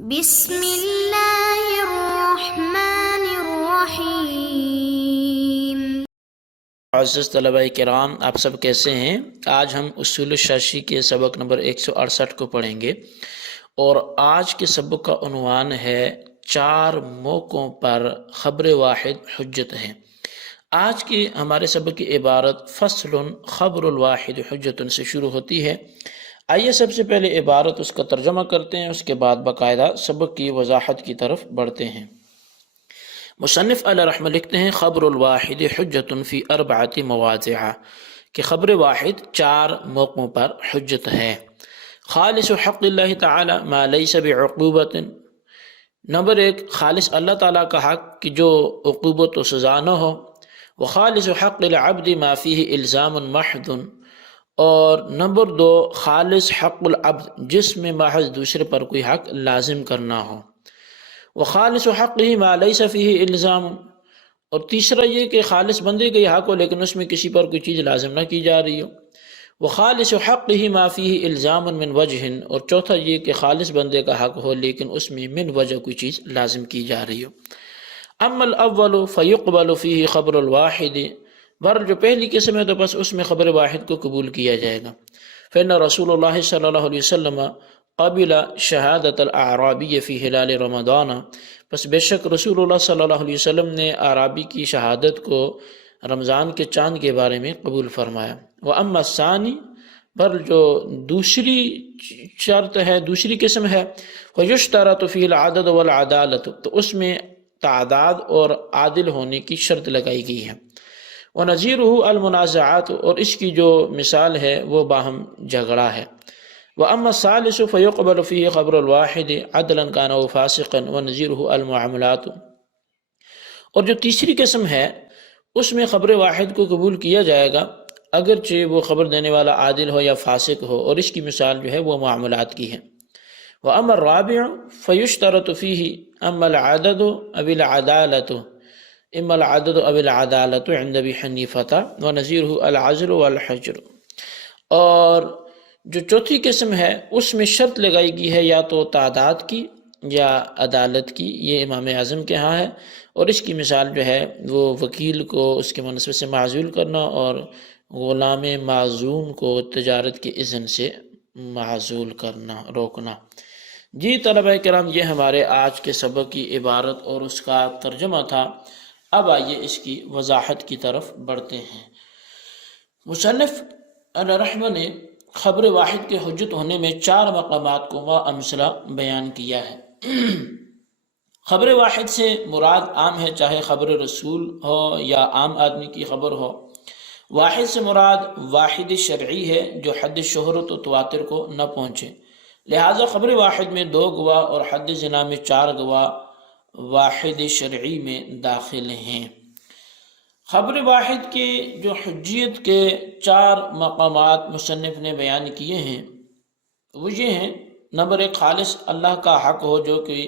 بسم اللہ الرحمن الرحیم۔ معزز طلبہ کرام، آپ سب کیسے ہیں؟ آج ہم اصول الشاشی کے سبق نمبر 168 کو پڑھیں گے، اور آج کے سبق کا عنوان ہے 4 موقعوں پر خبر واحد حجت ہے۔ آج کی ہمارے سبق کی عبارت فصل خبر الواحد حجت سے شروع ہوتی ہے۔ آئیے سب سے پہلے عبارت اس کا ترجمہ کرتے ہیں، اس کے بعد باقاعدہ سبق کی وضاحت کی طرف بڑھتے ہیں۔ مصنف علیہ رحمہ لکھتے ہیں خبر الواحد حجت فی 4 مواضع، کہ خبر واحد 4 موقعوں پر حجت ہے۔ خالص حق اللہ تعالی ما لیس بعقوبت، نمبر 1 خالص اللہ تعالیٰ کا حق کہ جو عقوبت و سزا نہ ہو۔ وخالص حق العبد ما فیہ الزام محض، اور نمبر 2 خالص حق العبد جس میں محض دوسرے پر کوئی حق لازم کرنا ہو۔ وخالص حقہ ما لیس فیہ الزام، اور تیسرا یہ کہ خالص بندے کا یہ حق ہو لیکن اس میں کسی پر کوئی چیز لازم نہ کی جا رہی ہو۔ وخالص حقہ ما فیہ الزام من وجہ، اور چوتھا یہ کہ خالص بندے کا حق ہو لیکن اس میں من وجہ کوئی چیز لازم کی جا رہی ہو۔ اما الاول فیقبل فیہ خبر الواحد، بہرحال جو پہلی قسم ہے تو بس اس میں خبر واحد کو قبول کیا جائے گا۔ فإن رسول اللہ صلی اللہ علیہ وسلم قبل شہادت الاعرابی فی ہلال رمضان، پس بے شک رسول اللہ صلی اللہ علیہ وسلم نے اعرابی کی شہادت کو رمضان کے چاند کے بارے میں قبول فرمایا۔ وأما الثانی، پر جو دوسری شرط ہے، دوسری قسم ہے، فیشترط فی العدد والعدالت، تو اس میں تعداد اور عادل ہونے کی شرط لگائی گئی ہے۔ وَنَظِيرُهُ الْمُنَازَعَاتُ، اور اس کی جو مثال ہے وہ باہم جھگڑا ہے۔ وَأَمَّا الثَّالِثُ فَيُقْبَلُ فِيهِ خَبْرُ الْوَاحِدِ عَدْلًا كَانَ أَوْ فَاسِقًا وَنَظِيرُهُ الْمُعَامَلَاتُ، اور جو تیسری قسم ہے اس میں خبر واحد کو قبول کیا جائے گا اگرچہ وہ خبر دینے والا عادل ہو یا فاسق ہو، اور اس کی مثال جو ہے وہ معاملات کی ہے۔ وَأَمَّا الرَّابِعُ فَيُشْتَرَطُ فِيهِ أَمَّا الْعَدَدُ أَوِ الْعَدَالَةُ، اما العدد او العدالت عند ابی حنیفہ ونظیرہ العزل والحجر، اور جو چوتھی قسم ہے اس میں شرط لگائی گئی ہے یا تو تعداد کی یا عدالت کی، یہ امام اعظم کے ہاں ہے، اور اس کی مثال جو ہے وہ وکیل کو اس کے منصب سے معزول کرنا اور غلام معزون کو تجارت کے اذن سے معزول کرنا، روکنا۔ جی طلبہ کرام، یہ ہمارے آج کے سبق کی عبارت اور اس کا ترجمہ تھا۔ اب آئیے اس کی وضاحت کی طرف بڑھتے ہیں۔ مصنف علیہ رحمہ نے خبر واحد کے حجت ہونے میں 4 مقامات کو امثلہ بیان کیا ہے۔ خبر واحد سے مراد عام ہے، چاہے خبر رسول ہو یا عام آدمی کی خبر ہو۔ واحد سے مراد واحد شرعی ہے جو حد شہرت و تواتر کو نہ پہنچے، لہٰذا خبر واحد میں 2 گواہ اور حد زنا میں 4 گواہ واحد شرعی میں داخل ہیں۔ خبر واحد کے جو حجیت کے 4 مقامات مصنف نے بیان کیے ہیں وہ یہ ہیں۔ نمبر 1 خالص اللہ کا حق ہو جو کہ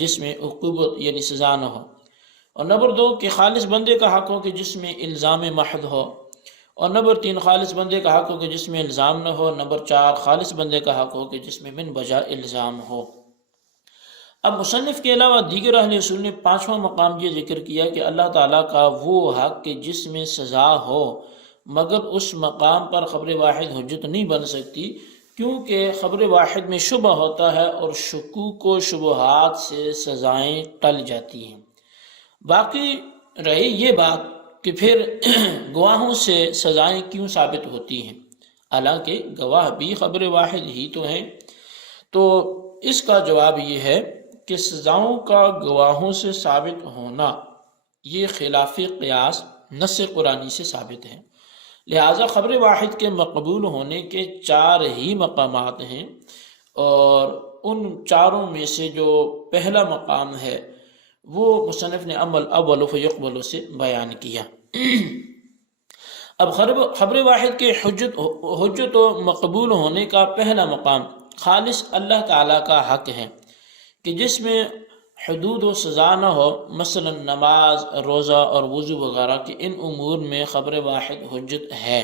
جس میں عقوبت یعنی سزا نہ ہو، اور نمبر 2 کہ خالص بندے کا حق ہو کہ جس میں الزام محض ہو، اور نمبر 3 خالص بندے کا حق ہو کہ جس میں الزام نہ ہو، نمبر 4 خالص بندے کا حق ہو کہ جس میں من وجہ الزام ہو۔ اب مصنف کے علاوہ دیگر اہل اصول نے 5واں مقام یہ ذکر کیا کہ اللہ تعالیٰ کا وہ حق کہ جس میں سزا ہو، مگر اس مقام پر خبر واحد حجت نہیں بن سکتی، کیونکہ خبر واحد میں شبہ ہوتا ہے اور شکوک و شبہات سے سزائیں ٹل جاتی ہیں۔ باقی رہی یہ بات کہ پھر گواہوں سے سزائیں کیوں ثابت ہوتی ہیں، حالانکہ گواہ بھی خبر واحد ہی تو ہیں، تو اس کا جواب یہ ہے کہ سزاؤں کا گواہوں سے ثابت ہونا یہ خلاف قیاس نص قرآنی سے ثابت ہے، لہٰذا خبر واحد کے مقبول ہونے کے 4 ہی مقامات ہیں، اور ان 4 میں سے جو پہلا مقام ہے وہ مصنف نے عمل اول فیقبل سے بیان کیا۔ اب خبر واحد کے حجت و مقبول ہونے کا پہلا مقام خالص اللہ تعالیٰ کا حق ہے کہ جس میں حدود و سزا نہ ہو، مثلا نماز، روزہ اور وضو وغیرہ کہ ان امور میں خبر واحد حجت ہے،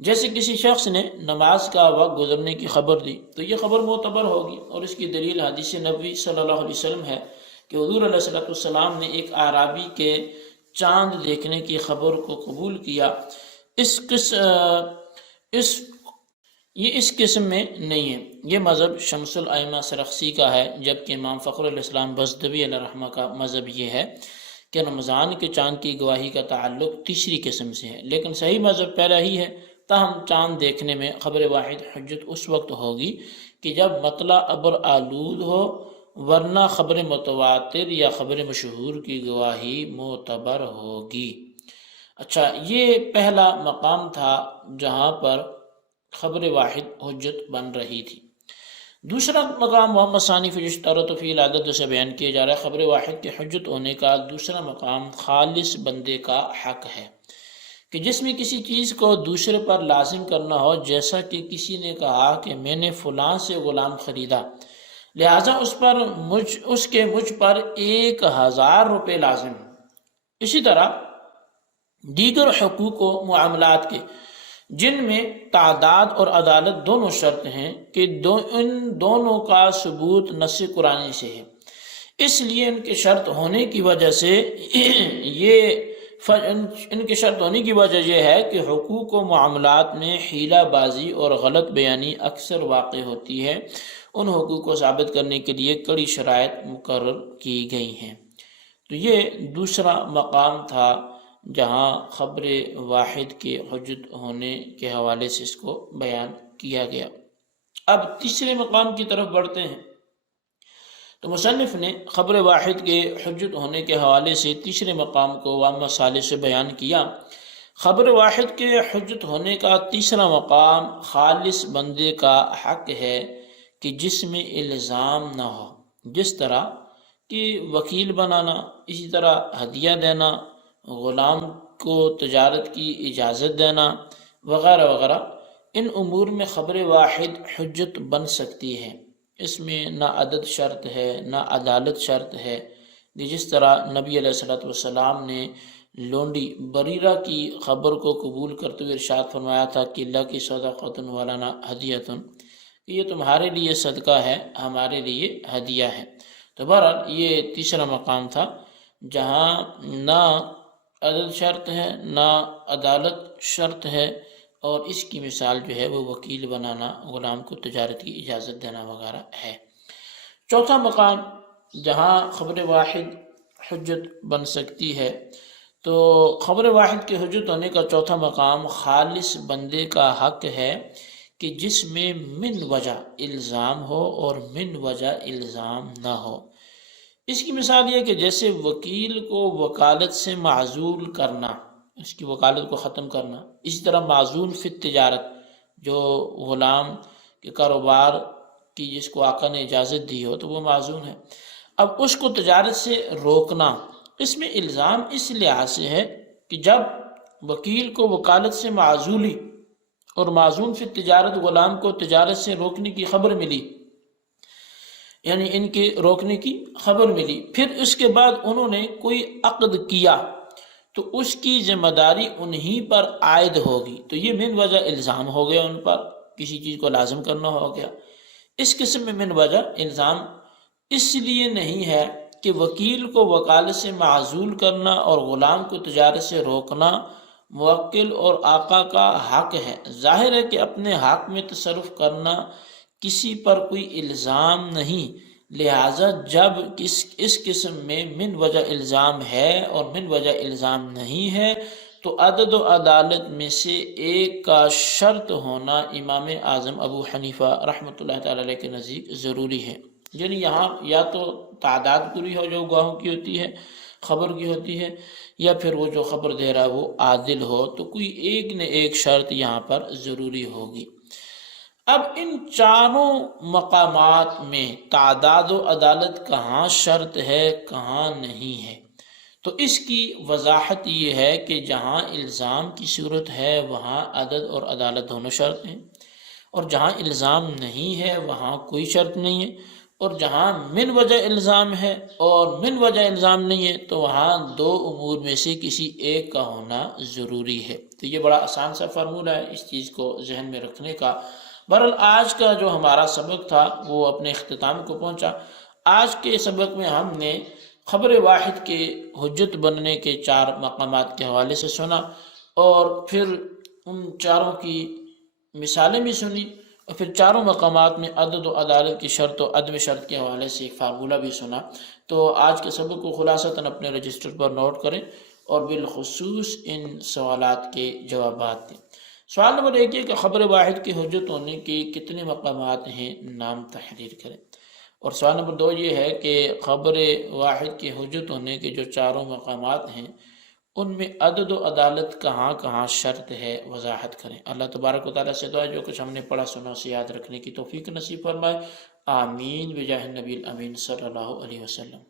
جیسے کسی شخص نے نماز کا وقت گزرنے کی خبر دی تو یہ خبر معتبر ہوگی، اور اس کی دلیل حدیث نبوی صلی اللہ علیہ وسلم ہے کہ حضور علیہ السلام نے ایک اعرابی کے چاند دیکھنے کی خبر کو قبول کیا۔ یہ اس قسم میں نہیں ہے۔ یہ مذہب شمس الائمہ سرخسی کا ہے، جبکہ امام فخر علیہ السلام بزدوی علیہ رحمہ کا مذہب یہ ہے کہ رمضان کے چاند کی گواہی کا تعلق تیسری قسم سے ہے، لیکن صحیح مذہب پہلا ہی ہے۔ تاہم چاند دیکھنے میں خبر واحد حجت اس وقت ہوگی کہ جب مطلع ابر آلود ہو، ورنہ خبر متواتر یا خبر مشہور کی گواہی معتبر ہوگی۔ اچھا، یہ پہلا مقام تھا جہاں پر خبر واحد حجت بن رہی تھی۔ دوسرا مقام محمد ثانی فی یشترط فی العدد سے بیان کیا جا رہا ہے۔ خبر واحد کے حجت ہونے کا دوسرا مقام خالص بندے کا حق ہے، کہ جس میں کسی چیز کو دوسرے پر لازم کرنا ہو، جیسا کہ کسی نے کہا کہ میں نے فلاں سے غلام خریدا، لہٰذا اس کے مجھ پر 1000 روپے لازم ہیں۔ اسی طرح دیگر حقوق و معاملات کے جن میں تعداد اور عدالت دونوں شرط ہیں کہ ان دونوں کا ثبوت نص قرآنی سے ہے، اس لیے ان کے شرط ہونے کی وجہ یہ ہے کہ حقوق و معاملات میں حیلہ بازی اور غلط بیانی اکثر واقع ہوتی ہے۔ ان حقوق کو ثابت کرنے کے لیے کڑی شرائط مقرر کی گئی ہیں۔ تو یہ دوسرا مقام تھا جہاں خبر واحد کے حجت ہونے کے حوالے سے اس کو بیان کیا گیا۔ اب تیسرے مقام کی طرف بڑھتے ہیں۔ تو مصنف نے خبر واحد کے حجت ہونے کے حوالے سے تیسرے مقام کو وام ثالث سے بیان کیا۔ خبر واحد کے حجت ہونے کا تیسرا مقام خالص بندے کا حق ہے کہ جس میں الزام نہ ہو، جس طرح کہ وکیل بنانا، اسی طرح ہدیہ دینا، غلام کو تجارت کی اجازت دینا وغیرہ وغیرہ۔ ان امور میں خبر واحد حجت بن سکتی ہے، اس میں نہ عدد شرط ہے نہ عدالت شرط ہے۔ جس طرح نبی علیہ السلام نے لونڈی بریرہ کی خبر کو قبول کرتے ہوئے ارشاد فرمایا تھا کہ اللہ کی صدقۃ ولنا ہدیۃ، یہ تمہارے لیے صدقہ ہے، ہمارے لیے ہدیہ ہے۔ تو بہرحال یہ تیسرا مقام تھا جہاں نہ عدد شرط ہے نہ عدالت شرط ہے، اور اس کی مثال جو ہے وہ وکیل بنانا، غلام کو تجارت کی اجازت دینا وغیرہ ہے۔ چوتھا مقام جہاں خبر واحد حجت بن سکتی ہے، تو خبر واحد کے حجت ہونے کا چوتھا مقام خالص بندے کا حق ہے کہ جس میں من وجہ الزام ہو اور من وجہ الزام نہ ہو۔ اس کی مثال یہ کہ جیسے وکیل کو وکالت سے معزول کرنا، اس کی وکالت کو ختم کرنا، اسی طرح معزول فی التجارت، جو غلام کے کاروبار کی جس کو آقا نے اجازت دی ہو تو وہ معزول ہے، اب اس کو تجارت سے روکنا، اس میں الزام اس لحاظ سے ہے کہ جب وکیل کو وکالت سے معزولی اور معزول فی التجارت غلام کو تجارت سے روکنے کی خبر ملی، یعنی ان کے روکنے کی خبر ملی، پھر اس کے بعد انہوں نے کوئی عقد کیا تو اس کی ذمہ داری انہی پر عائد ہوگی، تو یہ من وجہ الزام ہو گیا، ان پر کسی چیز کو لازم کرنا ہو گیا۔ اس قسم میں من وجہ الزام اس لیے نہیں ہے کہ وکیل کو وکالت سے معزول کرنا اور غلام کو تجارت سے روکنا موکل اور آقا کا حق ہے۔ ظاہر ہے کہ اپنے حق میں تصرف کرنا کسی پر کوئی الزام نہیں، لہٰذا جب اس قسم میں من وجہ الزام ہے اور من وجہ الزام نہیں ہے تو عدد و عدالت میں سے ایک کا شرط ہونا امام اعظم ابو حنیفہ رحمۃ اللہ تعالی علیہ کے نزدیک ضروری ہے۔ یعنی یہاں یا تو تعداد پوری ہو جو گواہوں کی ہوتی ہے، خبر کی ہوتی ہے، یا پھر وہ جو خبر دے رہا ہے وہ عادل ہو، تو کوئی ایک نہ ایک شرط یہاں پر ضروری ہوگی۔ اب ان چاروں مقامات میں تعداد و عدالت کہاں شرط ہے کہاں نہیں ہے، تو اس کی وضاحت یہ ہے کہ جہاں الزام کی صورت ہے وہاں عدد اور عدالت دونوں شرط ہیں، اور جہاں الزام نہیں ہے وہاں کوئی شرط نہیں ہے، اور جہاں من وجہ الزام ہے اور من وجہ الزام نہیں ہے تو وہاں دو امور میں سے کسی ایک کا ہونا ضروری ہے۔ تو یہ بڑا آسان سا فارمولہ ہے اس چیز کو ذہن میں رکھنے کا۔ بہرحال آج کا جو ہمارا سبق تھا وہ اپنے اختتام کو پہنچا۔ آج کے سبق میں ہم نے خبر واحد کے حجت بننے کے 4 مقامات کے حوالے سے سنا، اور پھر ان چاروں کی مثالیں بھی سنی، اور پھر چاروں مقامات میں عدد و عدالت کی شرط و عدم شرط کے حوالے سے ایک فارمولہ بھی سنا۔ تو آج کے سبق کو خلاصتاً اپنے رجسٹر پر نوٹ کریں اور بالخصوص ان سوالات کے جوابات دیں۔ سوال نمبر 1 یہ کہ خبر واحد کی حجت ہونے کے کتنے مقامات ہیں، نام تحریر کریں۔ اور سوال نمبر 2 یہ ہے کہ خبر واحد کی حجت ہونے کے جو چاروں مقامات ہیں ان میں عدد و عدالت کہاں کہاں شرط ہے، وضاحت کریں۔ اللہ تبارک و تعالیٰ سے دعا جو کچھ ہم نے پڑھا سنا اسے یاد رکھنے کی توفیق نصیب فرمائے، آمین بجاہ النبی الامین صلی اللہ علیہ وسلم۔